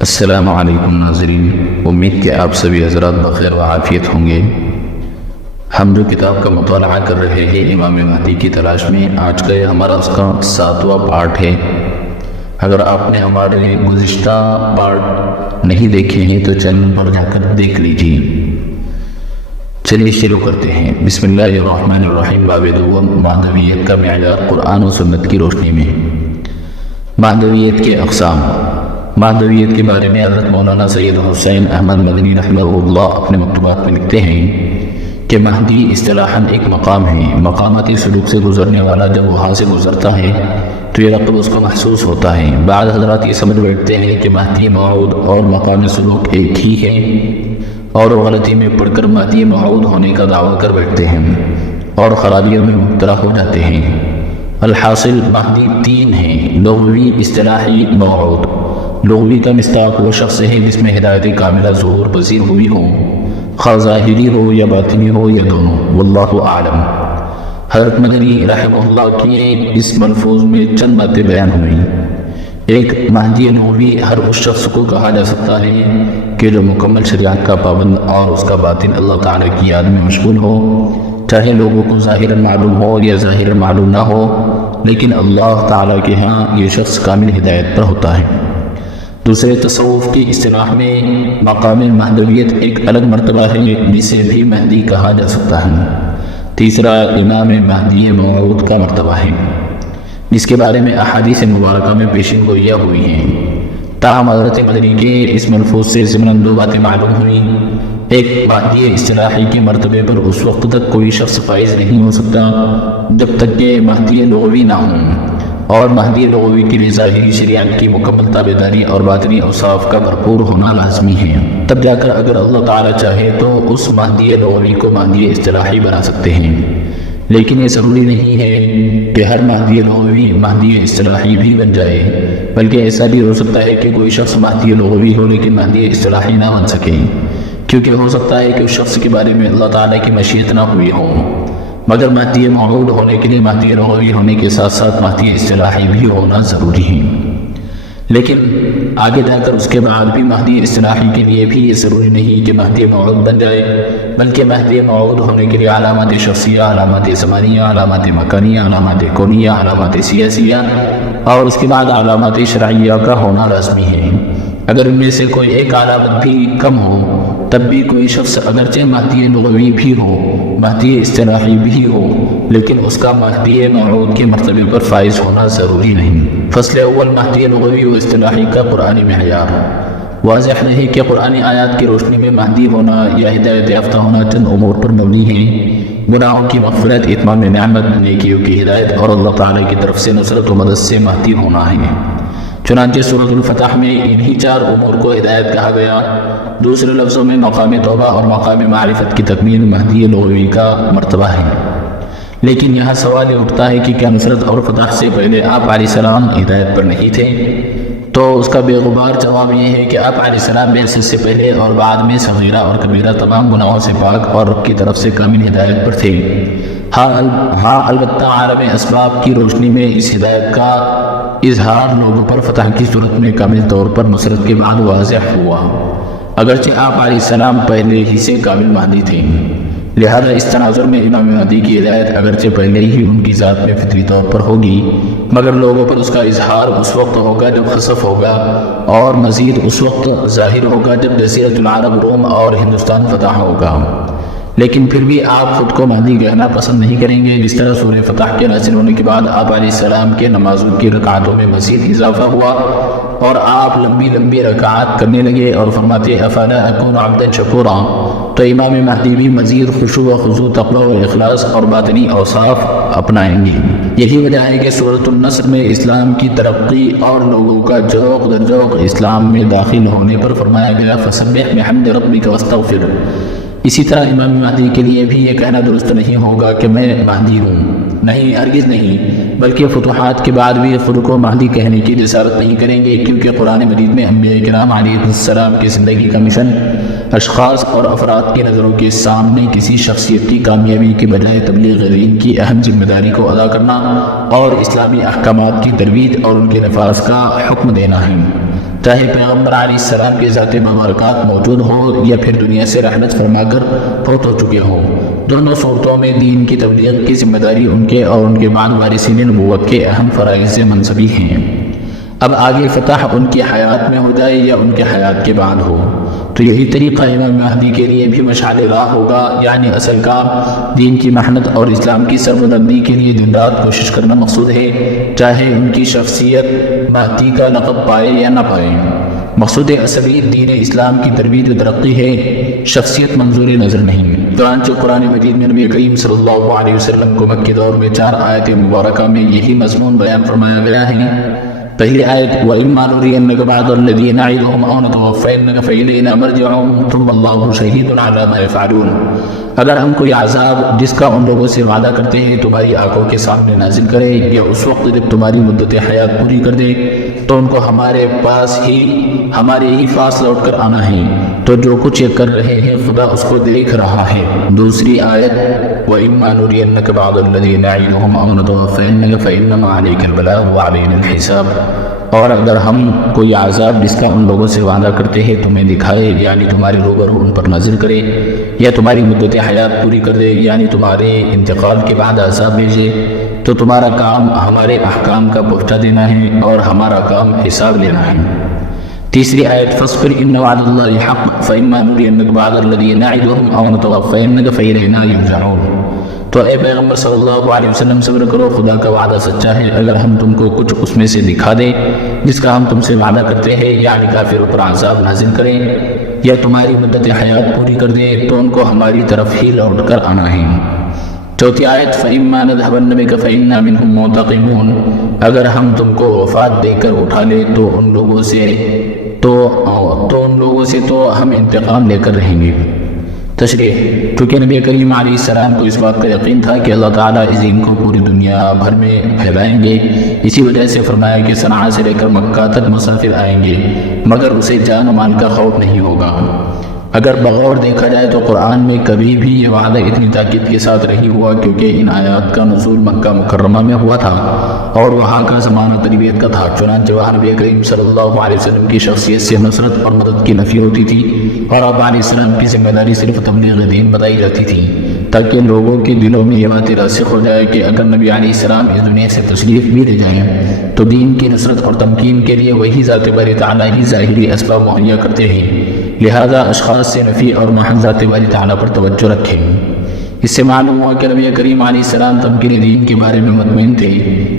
السلام علیکم ناظرین، امید کہ آپ سبھی حضرات بخیر و عافیت ہوں گے۔ ہم جو کتاب کا مطالعہ کر رہے ہیں امام مہدی کی تلاش میں، آج کا یہ ہمارا اس کا 7واں پارٹ ہے۔ اگر آپ نے ہمارے گزشتہ پارٹ نہیں دیکھے ہیں تو چینل پر جا کر دیکھ لیجیے۔ چلیے شروع کرتے ہیں۔ بسم اللہ الرحمن الرحیم۔ باب دوم، مہدویت کا معیار قرآن و سنت کی روشنی میں۔ مہدویت کے اقسام۔ مہدویت کے بارے میں حضرت مولانا سید حسین احمد مدنی رحمہ اللہ اپنے مکتوبات میں لکھتے ہیں کہ مہدی اصطلاحاً ایک مقام ہے۔ مقاماتی سلوک سے گزرنے والا جب وہاں سے گزرتا ہے تو یہ لقب اس کو محسوس ہوتا ہے۔ بعض حضرات یہ سمجھ بیٹھتے ہیں کہ مہدی موعود اور مقام سلوک ایک ہی ہے، اور وہ غلطی میں پڑھ کر مہدی موعود ہونے کا دعویٰ کر بیٹھتے ہیں اور خرابیوں میں مبتلا ہو جاتے ہیں۔ الحاصل مہدی تین ہیں: لغوی، اصطلاحی، موعود۔ لغوی کا مصداق وہ شخص ہے جس میں ہدایت کاملہ ظہور پذیر ہوئی ہو، خواہ ظاہری ہو یا باطنی ہو یا دونوں، واللہ اعلم۔ حضرت مدنی رحمہ اللہ کی اس ملفوظ میں چند باتیں بیان ہوئیں۔ ایک، مہدی لغوی ہر اس شخص کو کہا جا سکتا ہے کہ جو مکمل شریعت کا پابند اور اس کا باطن اللہ تعالیٰ کی یاد میں مشغول ہو، چاہے لوگوں کو ظاہراً معلوم ہو یا ظاہراً معلوم نہ ہو، لیکن اللہ تعالیٰ کے ہاں یہ شخص کامل ہدایت پر ہوتا ہے۔ دوسرے، تصوف کی اصطلاح میں مقام مہدویت ایک الگ مرتبہ ہے جسے بھی مہدی کہا جا سکتا ہے۔ تیسرا، امام مہدی موعود کا مرتبہ ہے جس کے بارے میں احادیث مبارکہ میں پیشین گوئیاں ہوئی ہیں۔ تاہم حضرت مدنی کے اس ملفوظ سے ضمناً دو باتیں معلوم ہوئیں۔ ایک، مہدی اصطلاحی کے مرتبے پر اس وقت تک کوئی شخص فائز نہیں ہو سکتا جب تک کہ مہدی لغوی نہ ہوں، اور مہدی لغوی کے لیے ظاہری شریعت کی مکمل تابعداری اور باطنی اوصاف کا بھرپور ہونا لازمی ہے۔ تب جا کر اگر اللہ تعالیٰ چاہے تو اس مہدی لغوی کو مہدی اصطلاحی بنا سکتے ہیں، لیکن یہ ضروری نہیں ہے کہ ہر مہدی لغوی مہدی اصطلاحی بھی بن جائے، بلکہ ایسا بھی ہو سکتا ہے کہ کوئی شخص مہدی لغوی ہو لیکن مہدی اصطلاحی نہ بن سکے، کیونکہ ہو سکتا ہے کہ اس شخص کے بارے میں اللہ تعالیٰ کی مشیت نہ ہوئی ہو۔ مگر مہدی موعود ہونے کے لیے مہدی لغوی ہونے کے ساتھ ساتھ مہدی اصطلاحی بھی ہونا ضروری ہے۔ لیکن آگے جا کر اس کے بعد بھی مہدی اصطلاحی کے لیے بھی یہ ضروری نہیں کہ مہدی موعود بن جائے، بلکہ مہدی موعود ہونے کے لیے علامات شخصیہ، علامات زمانیہ، علامات مکانیہ، علامات کونیہ، علامات سیاسیہ اور اس کے بعد علامات شرعیہ کا ہونا لازمی ہے۔ اگر ان میں سے کوئی ایک علامت بھی کم ہو تب بھی کوئی شخص اگرچہ مہدی لغوی بھی ہو، مہدی اصطلاحی بھی ہو، لیکن اس کا مہدی موعود کے مرتبے پر فائز ہونا ضروری نہیں۔ فصل اول، مہدی لغوی و اصطلاحی کا قرآنی معیار۔ واضح ہے کہ قرآنی آیات کی روشنی میں مہدی ہونا یا ہدایت یافتہ ہونا چند امور پر مبنی ہے: گناہوں کی مغفرت، اتمام نعمت، نیکیوں کی ہدایت اور اللہ تعالیٰ کی طرف سے نصرت و مدد سے مہدی ہونا ہے۔ چنانچہ سورۃ الفتح میں انہی چار امور کو ہدایت کہا گیا۔ دوسرے لفظوں میں مقام توبہ اور مقام معرفت کی تکمیل مہدی لغوی کا مرتبہ ہے۔ لیکن یہاں سوال یہ اٹھتا ہے کہ کیا نصرت اور فتح سے پہلے آپ علیہ السلام ہدایت پر نہیں تھے؟ تو اس کا بے غبار جواب یہ ہے کہ آپ علیہ السلام بعثت سے پہلے اور بعد میں صغیرہ اور کبیرہ تمام گناہوں سے پاک اور رب کی طرف سے کامل ہدایت پر تھے۔ ہاں البتہ عالم اسباب کی روشنی میں اس ہدایت کا اظہار لوگوں پر فتح کی صورت میں کامل طور پر نصرت کے بعد واضح ہوا، اگرچہ آپ علیہ السلام پہلے ہی سے کامل مہدی تھے۔ لہذا اس تناظر میں امام مہدی کی ہدایت اگرچہ پہلے ہی ان کی ذات میں فطری طور پر ہوگی، مگر لوگوں پر اس کا اظہار اس وقت ہوگا جب خسف ہوگا، اور مزید اس وقت ظاہر ہوگا جب جزیرۃ العرب، روم اور ہندوستان فتح ہوگا۔ لیکن پھر بھی آپ خود کو مہدی کہنا پسند نہیں کریں گے، جس طرح سورہ فتح کے نازل ہونے کے بعد آپ علیہ السلام کے نمازوں کی رکعتوں میں مزید اضافہ ہوا اور آپ لمبی لمبی رکعات کرنے لگے اور فرماتے افلا اکون عبدا شکورا، تو امام مہدی بھی مزید خشوع و خضوع، تقویٰ و اخلاص اور باطنی اوصاف اپنائیں گے۔ یہی وجہ ہے کہ سورۃ النصر میں اسلام کی ترقی اور لوگوں کا ذوق در ذوق اسلام میں داخل ہونے پر فرمایا گیا فسبح بحمد ربک واستغفر۔ اسی طرح امام مہدی کے لیے بھی یہ کہنا درست نہیں ہوگا کہ میں مہدی ہوں، نہیں، ہرگز نہیں، بلکہ فتوحات کے بعد بھی خود کو مہدی کہنے کی جسارت نہیں کریں گے، کیونکہ قرآن مجید میں انبیاء کرام علیہ السلام کی زندگی کا مشن اشخاص اور افراد کی نظروں کے سامنے کسی شخصیت کی کامیابی کے بجائے تبلیغ دین کی اہم ذمہ داری کو ادا کرنا اور اسلامی احکامات کی ترویج اور ان کے نفاذ کا حکم دینا ہے۔ چاہے پیغمبر علیہ السلام کے ذات مبارکات موجود ہو یا پھر دنیا سے رحلت فرما کر فوت ہو چکے ہوں، دونوں صورتوں میں دین کی تبلیغ کی ذمہ داری ان کے اور ان کے بعد وارثین نبوت کے اہم فرائض منصبی ہیں۔ اب آگے فتح ان کی حیات میں ہو جائے یا ان کے حیات کے بعد ہو، تو یہی طریقہ امام مہدی کے لیے بھی مشعل راہ ہوگا، یعنی اصل کام دین کی محنت اور اسلام کی سربلندی کے لیے دن رات کوشش کرنا مقصود ہے، چاہے ان کی شخصیت مہدی کا لقب پائے یا نہ پائے۔ مقصود اصلی دین اسلام کی ترویج و ترقی ہے، شخصیت منظور نظر نہیں۔ چنانچہ قرآن مجید میں نبی کریم صلی اللہ علیہ وسلم کو مکی دور میں 4 آیت مبارکہ میں یہی مضمون بیان فرمایا گیا ہے۔ پہلی آیت وَإِمَّا نُرِيَنَّكَ بَعْضَ الَّذِي نَعِدُهُمْ أَوْ نَتَوَفَّيَنَّكَ فَإِلَيْنَا مَرْجِعُهُمْ ثُمَّ اللَّهُ شَهِيدٌ عَلَىٰ مَا يَفْعَلُونَ۔ اگر ہم کوئی عذاب جس کا ان لوگوں سے وعدہ کرتے ہیں تمہاری آنکھوں کے سامنے نازل کرے یا اس وقت جب تمہاری مدت حیات پوری کر دے تو ان کو ہمارے ہی پاس لوٹ کر آنا ہے، تو جو کچھ یہ کر رہے ہیں خدا اس کو دیکھ رہا ہے۔ دوسری آیت وَإِمَّا نُرِيَنَّكَ بَعْضَ الَّذِي نَعِدُهُمْ أَوْ نَتَوَفَّيَنَّكَ فَإِنَّمَا عَلَيْكَ الْبَلَاغُ وَعَلَيْنَا الْحِسَابُ۔ اور اگر ہم کوئی عذاب جس کا ان لوگوں سے وعدہ کرتے ہیں تمہیں دکھائے، یعنی تمہارے روبرو ان پر نازل کرے، یا تمہاری مدت حیات پوری کر دے، یعنی تمہارے انتقال کے بعد عذاب بھیجے، تو تمہارا کام ہمارے احکام کا پہنچا دینا ہے اور ہمارا کام حساب لینا ہے۔ تیسری آیت فاصبر ان وعد اللہ حق فإما نرینک بعض الذی نعدهم او نتوفینک فإلینا یرجعون۔ تو اے پیغمبر صلی اللہ علیہ وسلم صبر کرو، خدا کا وعدہ سچا ہے، اگر ہم تم کو کچھ اس میں سے دکھا دیں جس کا ہم تم سے وعدہ کرتے ہیں، یعنی کافروں پر عذاب نازل کریں یا تمہاری مدت حیات پوری کر دیں، تو ان کو ہماری طرف ہی لوٹ کر آنا ہے۔ چوتھی آیت فَإِمَّا نَذْهَبَنَّ بِكَ فَإِنَّا مِنْهُمْ مُنْتَقِمُونَ۔ اگر ہم تم کو وفات دے کر اٹھا لے تو ان لوگوں سے تو ہم انتقام لے کر رہیں گے۔ تشریح: چونکہ نبی کریم علیہ السلام کو اس بات کا یقین تھا کہ اللہ تعالیٰ اس دین کو پوری دنیا بھر میں پھیلائیں گے، اسی وجہ سے فرمایا کہ صنعاء سے لے کر مکہ تک مسافر آئیں گے مگر اسے جان و مال کا خوف نہیں ہوگا۔ اگر بغور دیکھا جائے تو قرآن میں کبھی بھی یہ وعدہ اتنی تاکید کے ساتھ نہیں ہوا، کیونکہ ان آیات کا نزول مکہ مکرمہ میں ہوا تھا اور وہاں کا زمانہ تربیت کا تھا، چنانچہ وہاں نبی کریم صلی اللہ علیہ وسلم کی شخصیت سے نصرت اور مدد کی نفی ہوتی تھی، اور آپ علیہ السلام کی ذمہ داری صرف تبلیغ دین بتائی جاتی تھی، تاکہ لوگوں کے دلوں میں یہ بات راسخ ہو جائے کہ اگر نبی علیہ السلام اس دنیا سے تشریف بھی لے جائیں تو دین کی نصرت اور تمکین کے لیے وہی ذات باری تعالیٰ ہی ظاہری اسباب مہیا کرتے ہیں، لہذا اشخاص سے نفی اور محض ذات باری تعالیٰ پر توجہ رکھیں۔ اس سے معلوم ہوا کہ نبی کریم علیہ السلام تمکین دین کے بارے میں مطمئن تھے،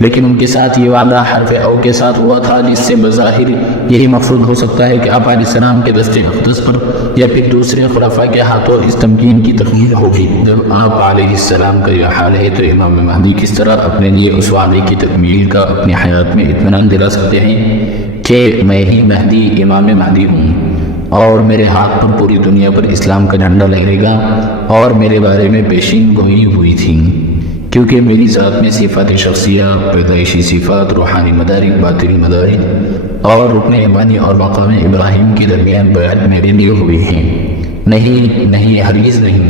لیکن ان کے ساتھ یہ وعدہ حرف او کے ساتھ ہوا تھا، جس سے بظاہر یہی مقصود ہو سکتا ہے کہ آپ علیہ السلام کے دست اقدس پر یا پھر دوسرے خلفاء کے ہاتھوں اس تمکین کی تکمیل ہوگی۔ جب آپ علیہ السلام کا یہ حال ہے تو امام مہدی کس طرح اپنے لیے اس وعدے کی تکمیل کا اپنی حیات میں اطمینان دلا سکتے ہیں کہ میں ہی مہدی امام مہدی ہوں اور میرے ہاتھ پر پوری دنیا پر اسلام کا جھنڈا لہرے گا، اور میرے بارے میں پیشین گوئی ہوئی تھی، کیونکہ میری ذات میں صفات شخصیہ، پیدائشی صفات، روحانی مدارک، باطنی مدارک اور رکن ایمانی اور مقام ابراہیم کے درمیان بیعت میرے لیے ہوئی ہیں۔ نہیں ہرگز نہیں،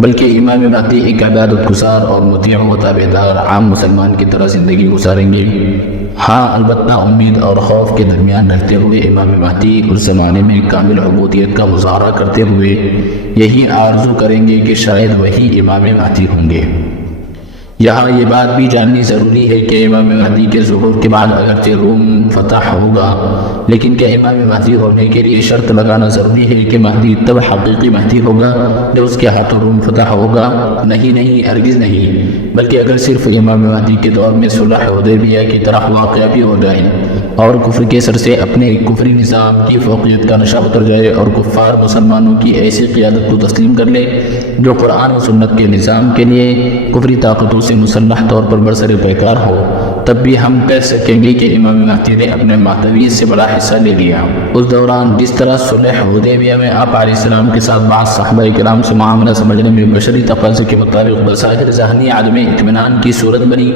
بلکہ امام مہدی ایک عبادت گزار اور مطیع و تابعدار عام مسلمان کی طرح زندگی گزاریں گے۔ ہاں البتہ امید اور خوف کے درمیان رہتے ہوئے امام مہدی اس زمانے میں کامل عبودیت کا مظاہرہ کرتے ہوئے یہی آرزو کریں گے کہ شاید وہی امام مہدی ہوں گے۔ یہاں یہ بات بھی جاننی ضروری ہے کہ امام مہدی کے ظہور کے بعد اگرچہ روم فتح ہوگا، لیکن کیا امام مہدی ہونے کے لیے شرط لگانا ضروری ہے کہ مہدی تب حقیقی مہدی ہوگا جب اس کے ہاتھوں روم فتح ہوگا؟ نہیں ہرگز نہیں، بلکہ اگر صرف امام مہدی کے دور میں صلح حدیبیہ کی طرح واقعہ بھی ہو جائے اور کفر کے سر سے اپنے کفری نظام کی فوقیت کا نشہ اتر جائے اور کفار مسلمانوں کی ایسی قیادت کو تسلیم کر لے جو قرآن و سنت کے نظام کے لیے کفری طاقتوں سے مسلح طور پر برسر پیکار ہو، تب بھی ہم کہہ سکیں گے کہ امام مہدی نے اپنے مہدویت سے بڑا حصہ لے لیا۔ اس دوران جس طرح صلح حدیبیہ میں آپ علیہ السلام کے ساتھ بعض صحابہ کرام سے معاملہ سمجھنے میں بشری تقاضے کے مطابق بظاہر ذہنی عدم اطمینان کی صورت بنی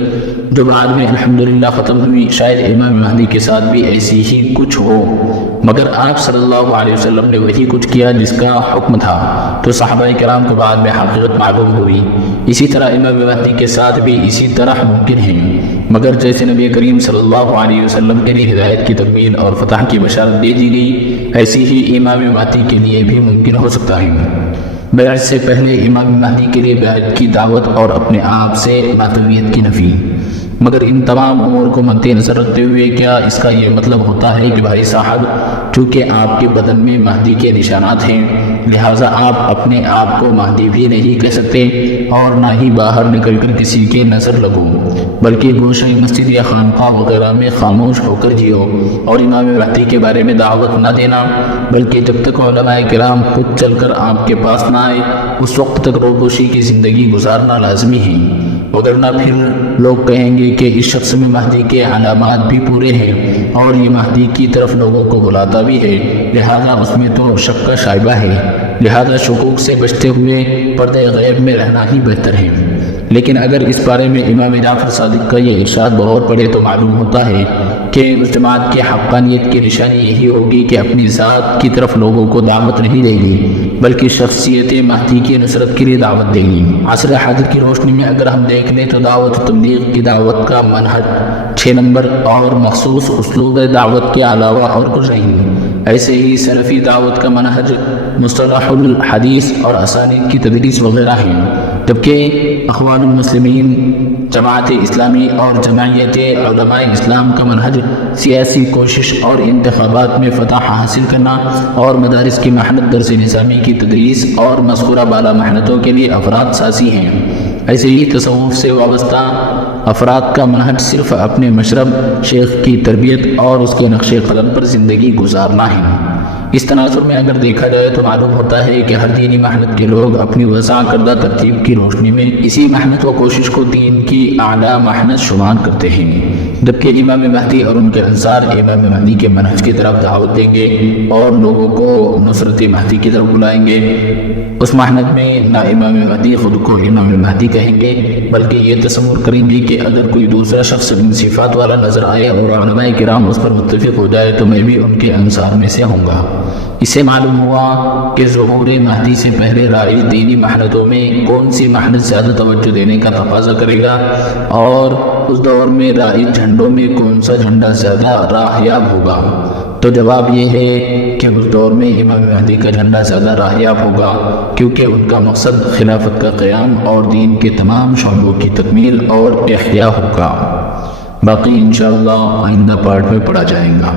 جو بعد میں الحمدللہ ختم ہوئی، شاید امام مہدی کے ساتھ بھی ایسی ہی کچھ ہو، مگر آپ صلی اللہ علیہ وسلم نے وہی کچھ کیا جس کا حکم تھا، تو صحابہ کرام کو بعد میں حقیقت معلوم ہوئی۔ اسی طرح امام مہدی کے ساتھ بھی اسی طرح ممکن ہے، مگر جیسے نبی کریم صلی اللہ علیہ وسلم کے لیے ہدایت کی تکمیل اور فتح کی بشارت دے دی گئی، ایسی ہی امام مہدی کے لیے بھی ممکن ہو سکتا ہے۔ بیعت سے پہلے امام مہدی کے لیے بیعت کی دعوت اور اپنے آپ سے ماتویت کی نفی۔ مگر ان تمام امور کو مد نظر رکھتے ہوئے کیا اس کا یہ مطلب ہوتا ہے کہ بھائی صاحب چونکہ آپ کے بدن میں مہدی کے نشانات ہیں لہٰذا آپ اپنے آپ کو مہدی بھی نہیں کہہ سکتے اور نہ ہی باہر نکل کر کسی کے نظر لگو، بلکہ گوشہ مسجد یا خانقاہ وغیرہ میں خاموش ہو کر جیو اور امام مہدی کے بارے میں دعوت نہ دینا، بلکہ جب تک علماء کرام خود چل کر آپ کے پاس نہ آئے اس وقت تک روپوشی کی زندگی گزارنا لازمی ہے، وگرنہ پھر لوگ کہیں گے کہ اس شخص میں مہدی کے علامات بھی پورے ہیں اور یہ مہدی کی طرف لوگوں کو بلاتا بھی ہے، لہذا اس میں تو شک کا شائبہ ہے، لہذا شکوک سے بچتے ہوئے پردے غیب میں رہنا ہی بہتر ہے۔ لیکن اگر اس بارے میں امام جعفر صادق کا یہ ارشاد بغور پڑے تو معلوم ہوتا ہے کہ اس جماعت کی حقانیت کی نشانی یہی ہوگی کہ اپنی ذات کی طرف لوگوں کو دعوت نہیں دے گی بلکہ شخصیت مہدی کی نصرت کے لیے دعوت دے گی۔ عصر حاضر کی روشنی میں اگر ہم دیکھ لیں تو دعوت و تبلیغ کی دعوت کا منہج 6 نمبر اور مخصوص اسلوب دعوت کے علاوہ اور کچھ نہیں۔ ایسے ہی سلفی دعوت کا منہج مصطلح الحدیث اور اسانید کی تدریس وغیرہ ہیں، جبکہ اخوان المسلمین، جماعت اسلامی اور جمعیت علماء اسلام کا منہج سیاسی کوشش اور انتخابات میں فتح حاصل کرنا اور مدارس کی محنت درس نظامی کی تدریس اور مذکورہ بالا محنتوں کے لیے افراد سازی ہیں۔ ایسے ہی تصوف سے وابستہ افراد کا منہج صرف اپنے مشرب شیخ کی تربیت اور اس کے نقش قلم پر زندگی گزارنا ہے۔ اس تناظر میں اگر دیکھا جائے تو معلوم ہوتا ہے کہ ہر دینی محنت کے لوگ اپنی وضع کردہ ترتیب کی روشنی میں اسی محنت و کوشش کو دین کی اعلیٰ محنت شمار کرتے ہیں، جبکہ امام مہدی اور ان کے انصار امام مہدی کے منہج کی طرف دعوت دیں گے اور لوگوں کو نصرت مہدی کی طرف بلائیں گے۔ اس محنت میں نہ امام مہدی خود کو امام مہدی کہیں گے بلکہ یہ تصور کریں گے کہ اگر کوئی دوسرا شخص ان صفات والا نظر آئے اور علماء کرام اس پر متفق ہو جائے تو میں بھی ان کے انصار میں سے ہوں گا۔ اس سے معلوم ہوا کہ ظہور مہدی سے پہلے رائج دینی محنتوں میں کون سی محنت زیادہ توجہ دینے کا تقاضا کرے گا اور اس دور میں رائج جھنڈوں میں کون سا جھنڈا زیادہ راہ یاب ہوگا۔ تو جواب یہ ہے کہ اس دور میں امام مہدی کا جھنڈا زیادہ راہ یاب ہوگا، کیونکہ ان کا مقصد خلافت کا قیام اور دین کے تمام شعبوں کی تکمیل اور احیاء ہوگا۔ باقی انشاءاللہ آئندہ پارٹ میں پڑھا جائے گا۔